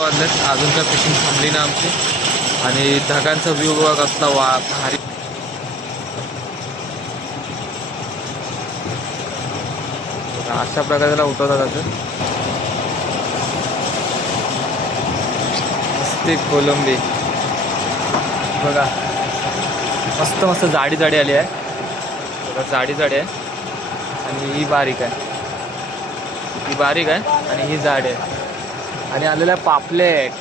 वाजलेत. अजून काय फिशिंग थांबली ना आमची. आणि ढगांचा व्ह्यू बघ असला वा भारी. बघा, अशा प्रकारे त्याला उठवतात असं मस्ती कोलंबी. बघा. मस्त मस्त जाडी जाडी आली आहे. बघा जाडी जाडी आहे. आणि ही बारीक आहे. ही बारीक आहे आणि ही जाड आहे. आणि आलेला आहे पापलेट.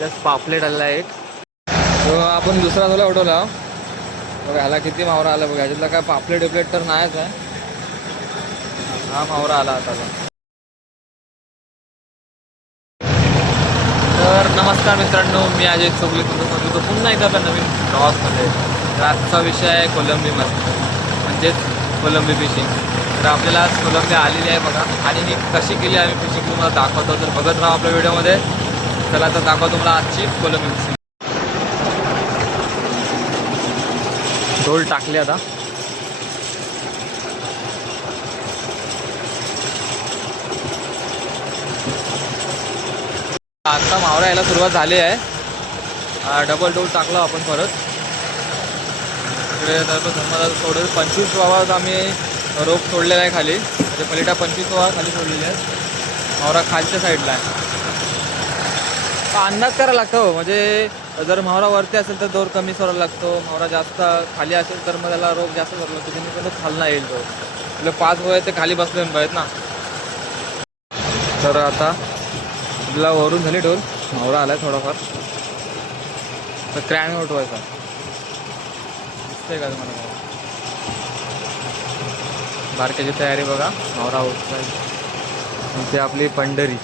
जस्ट पापलेट आलेला आहे एक. तो आपण दुसरा झाला उडवला बघा ह्याला किती मावरा आला बघा. ह्याच्यातला काय पापलेट बिपलेट तर नाहीच आहे. हा मावरा आला आता. तर नमस्कार मित्रांनो मी अजय चोगले तुमचं सांगतो पुन्हा एकदा आपल्या नवीन ब्लॉगमध्ये. तर आजचा विषय आहे कोलंबी मस्त. म्हणजेच कोलंबी फिशिंग तर आपल्याला आज कोलंबी आलेली आहे बघा. आणि ही कशी केली आम्ही फिशिंग तुम्हाला दाखवतो. तर बघत राहा आपल्या व्हिडिओमध्ये. चला तर दाखवतो तुम्हाला आजची कोलंबी फिशिंग ढोल टाकले आता. आता मावळा यायला सुरुवात झाली आहे. डबल डोल टाकला आपण परत. इकडे तर थोडं पंचवीस वावात आम्ही रोप सोडलेला आहे खाली. म्हणजे पलिटा पंचवीस वा खाली सोडलेली आहे. मावरा खालच्या साईडला आहे. अंदाज करायला लागतो हो. म्हणजे जर मावरा वरती असेल तर दोर कमी सोडायला लागतो. मावरा जास्त खाली असेल तर मग त्याला रोप जास्त सोडला लागतो. जेणेकरून तो खालना येईल तो. म्हणजे पाच वय ते खाली बसले पाहिजेत ना. तर आता आपल्याला वरून झाली ढोल. मावरा आलाय थोडाफार. तर क्रॅन उठवायचा दिसतंय का तुम्हाला? बारक्याची तयारी बघा. मावरा उठवायची ते आपली पंढरी.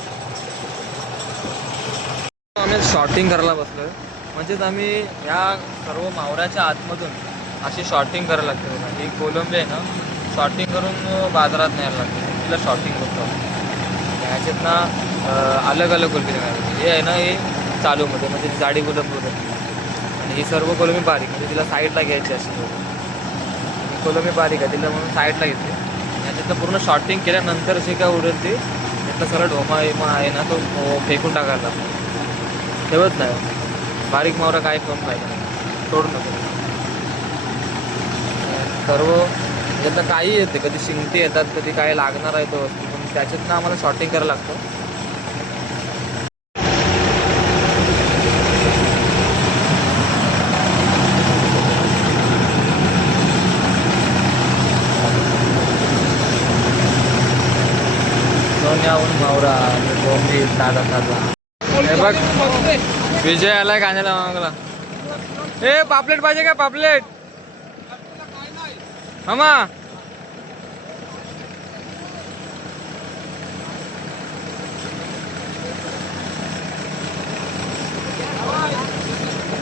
आम्ही शॉर्टिंग करायला बसलोय. म्हणजेच आम्ही ह्या सर्व मावऱ्याच्या आतमधून अशी शॉर्टिंग करायला लागते बघा. ही कोलंबी आहे ना शॉर्टिंग करून बाजारात न्यायला लागते तिला शॉर्टिंग करतो ह्याच्यात ना अलग अलग कोलंबी हे आहे ना हे चालूमध्ये म्हणजे जाडी कोलंबी होतं आणि ही सर्व कोलंबी बारीक म्हणजे तिला साईडला घ्यायची अशी. कोलंबी बारीक आहे तिला म्हणून साईडला घेतली. ह्याच्यातनं पूर्ण शॉर्टिंग केल्यानंतर जे काय उडेल ते त्यातला सगळा ढोमा विमा आहे ना तो फेकून टाकायला लागतो. ठेवत नाही. बारीक मावरा काय कम पाहिजे नाही. सोडून नको सर्व यातनं काही येते. कधी शिंगटी येतात कधी काय लागणार आहे तो वस्तू. पण त्याच्यातनं आम्हाला शॉर्टिंग करायला लागतं सोन्याहून मावरा आणि ताजा ताजा हे बघ विजय आलाय कांद्याला मागला. ए पापलेट पाहिजे का पापलेट? हमा.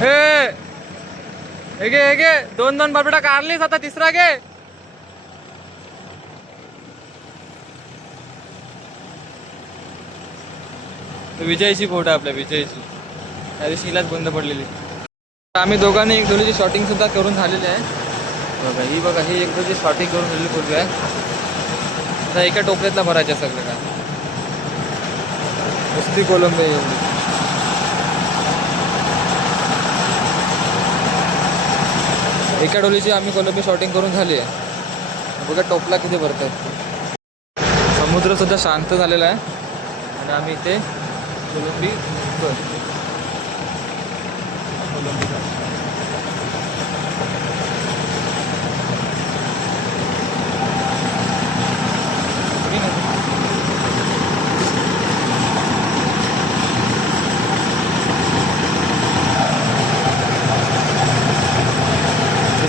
हे गे हे गे दोन दोन पापलेटा कारलीस आता तिसरा घे विजयची बोट आहे आपल्या विजयची. त्या दिवशी हिलाच बंद पडलेली. आम्ही दोघांनी एक डोलीची शॉटिंग सुद्धा करून झालेली आहे. बघा ही बघा ही एक दोलीची शॉटिंग करून झालेली पूर्वी आहे. आता एका टोपल्यातला भरायचं सगळं काय. नुसती कोलंबी एका डोलीची आम्ही कोलंबी शॉटिंग करून झाली आहे. बघा टोपला किती भरतात समुद्र सुद्धा शांत झालेला आहे. आणि आम्ही इथे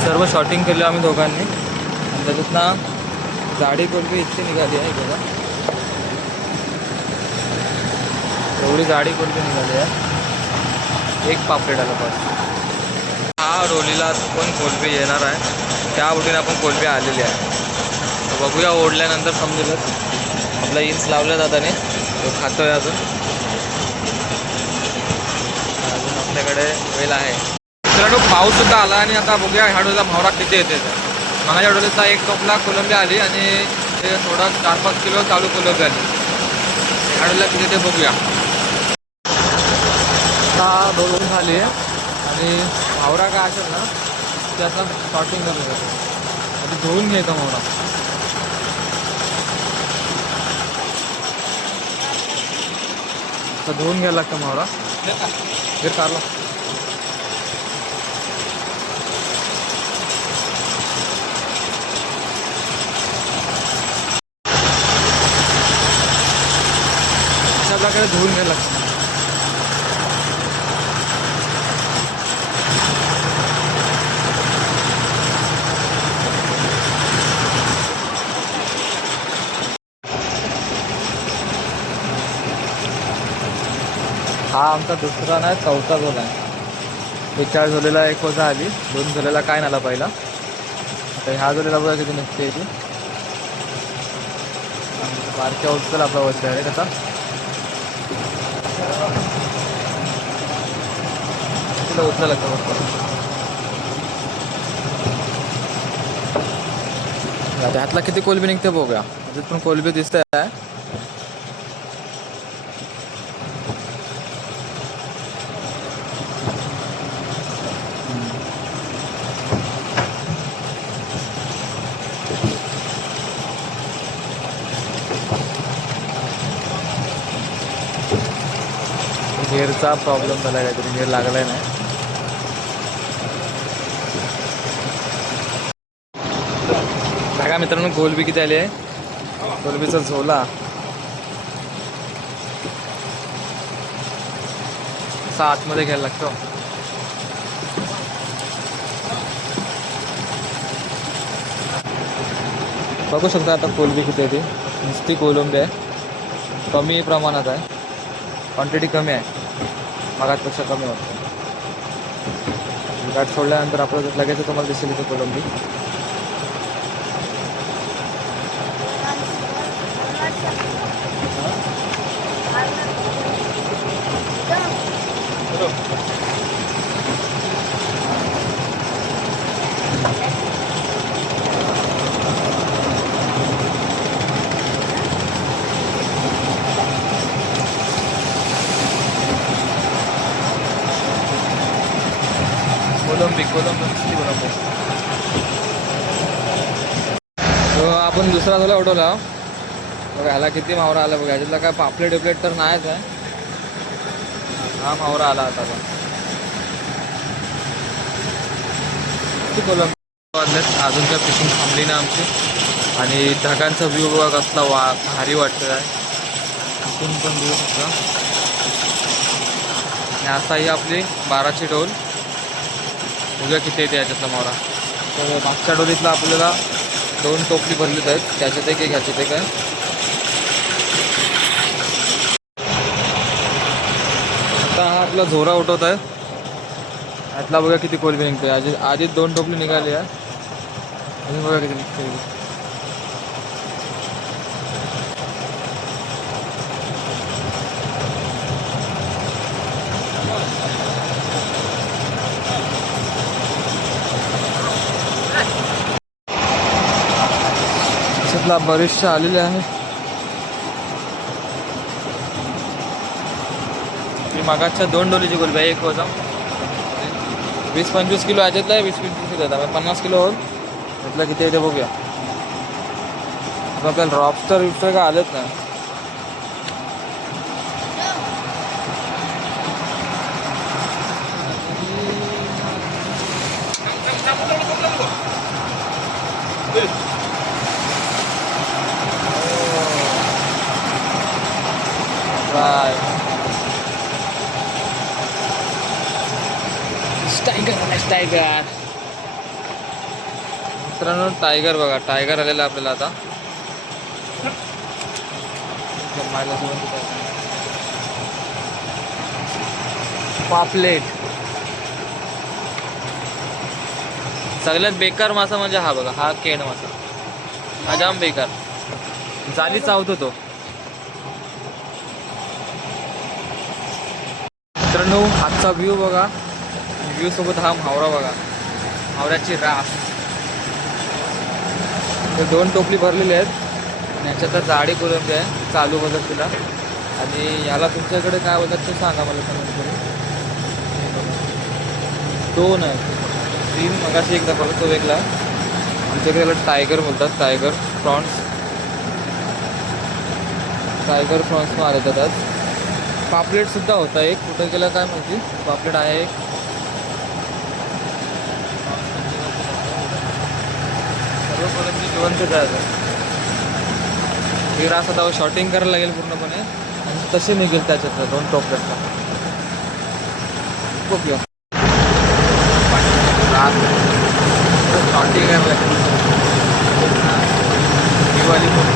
सर्व शॉटिंग केलं आम्ही दोघांनी. आणि त्याच्यात ना जाडी कोलबी इतकी निघाली आहे बघा एवढी गाडी कोणती निघाली आहे? एक पापलेट आलं बस. हा रोलीला पण कोलबी येणार आहे? त्या बोटीने आपण कोलबी आलेली आहे. बघूया ओढल्यानंतर समजेलच आपला इंच लावल्या जाताने तो खातोय अजून. अजून आपल्याकडे वेळ आहे. मित्रांनो पाऊससुद्धा आला आणि आता बघूया ह्या भावरा किती येते मला या एक कपला कोलंबी आली आणि ते थोडा चार पाच किलो चालू कोलंबी आली. ह्या किती ते बघूया. भरून झाली आहे. आणि मावरा काय असेल ना ते आता शॉर्टिंग करत होतं आधी धुवून घ्यायचा मावरा आता धुवून घ्यायला लागतं मावरा हे कारला. सगळ्याकडे धुवून घ्यायला लागतं. आमचा दुसरा नाही चौथा झोला आहे. बेचाळीस झोलेला एक वजा आली दोन झोलेला काय नाला पहिला. आता ह्या झोलेला बघा किती निघते याची बारक्या उचल आपला वजा आहे कसा तिला उचला लागतं त्यातला किती कोलबी निघते बघूया. अजून पण कोलबी आहे नेरचा प्रॉब्लेम झाला काहीतरी. नेर लागलाय नाही बघा मित्रांनो गोलबी किती आली आहे? गोलबीचा झोला. असा आतमध्ये घ्यायला लागतो. बघू शकता आता कोलबी किती आहे ती. नुसती कोलंबी आहे. कमी प्रमाणात आहे. क्वांटिटी कमी आहे. मागातपेक्षा कमी वाटतं गाठ सोडल्यानंतर आपलं लगेच तुम्हाला दिसेल इथे कोलंबी. कोलंबी कोलंबी आपण दुसरा झाला उठवला बघा ह्याला किती मावरा आला बघा. ह्याच्यातला काय पापलेट डिपलेट तर नाहीच आहे. हा मावरा आला आता पण अजून काय फिशिंग थांबली ना आमची. आणि ढगांचा व्ह्यू बघा कसला वा भारी वाटतं आहे इथून पण व्ह्यू शकता आणि आता ही आपली बाराची डोल उद्या किती येते याच्यातला मावरा तर मागच्या डोलीतला आपल्याला दोन टोपली भरलीत आहेत. त्याच्यात एक घ्यायचे ते काय आता हा आपला झोरा उठवत आहे. यातला बघा किती कोलबी निघते आधी आधीच दोन टोपली निघाली आहे. अजून बघा किती निघते त्याच्यातला बरेचसे आलेले आहे मी मागाच्या दोन डोलीची गोलबी आहे एक वजा वीस पंचवीस किलो याच्यातला आहे वीस पंचवीस किलो येतात पन्नास किलो होत त्यातला किती आहे ते बघूया. आपल्याला रॉबस्टर विबस्टर काय आलेच नाही Right. टायगर टायगर मित्रांनो टायगर बघा टायगर आलेला आपल्याला आता. पापलेट. सगळ्यात बेकार मासा म्हणजे हा बघा हा केड मासा. हा जाम बेकार. जाली चावतो तो मित्रांनो आजचा व्ह्यू बघा. व्ह्यू सोबत हा मावरा बघा. मावऱ्याची रास. ते दोन टोपली भरलेली आहेत. आणि याच्यात जाडी कोलंबी आहे. चालू बदल तिला. आणि याला तुमच्याकडे काय बोलतात ते सांगा मला कमेंट करून. दोन आहेत. तीन मगाशी एक दाखवला तो वेगळा. आमच्याकडे याला टायगर बोलतात. टायगर प्रॉन्स टायगर प्रॉन्स मारतात येतात आज. पापलेट होता एक. कुठं गेला काय माहिती? पापलेट आहे एक सर्व कोलंबी जायचं आहे आता. हे शॉर्टिंग करायला लागेल पूर्णपणे आणि तसे निघेल त्याच्यात दोन टोपल्यातला ओके रास शॉर्टिंग करायला लागेल दिवाळी.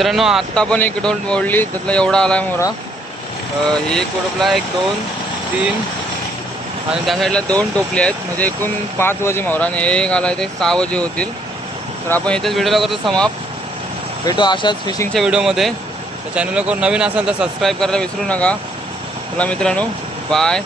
मित्रांनो आत्ता पण एक डोल मोडली. त्यातला एवढा आला आहे मोरा ही एक ओढपला एक दोन तीन आणि त्या साईडला दोन टोपले आहेत. म्हणजे एकूण पाच वजे मावरा आणि एक आला ते सहा वजे होतील. तर आपण इथेच व्हिडिओला करतो समाप्त. भेटू अशाच फिशिंगच्या व्हिडिओमध्ये. तर चॅनलला कोण नवीन असाल तर सबस्क्राईब करायला विसरू नका. चला मित्रांनो बाय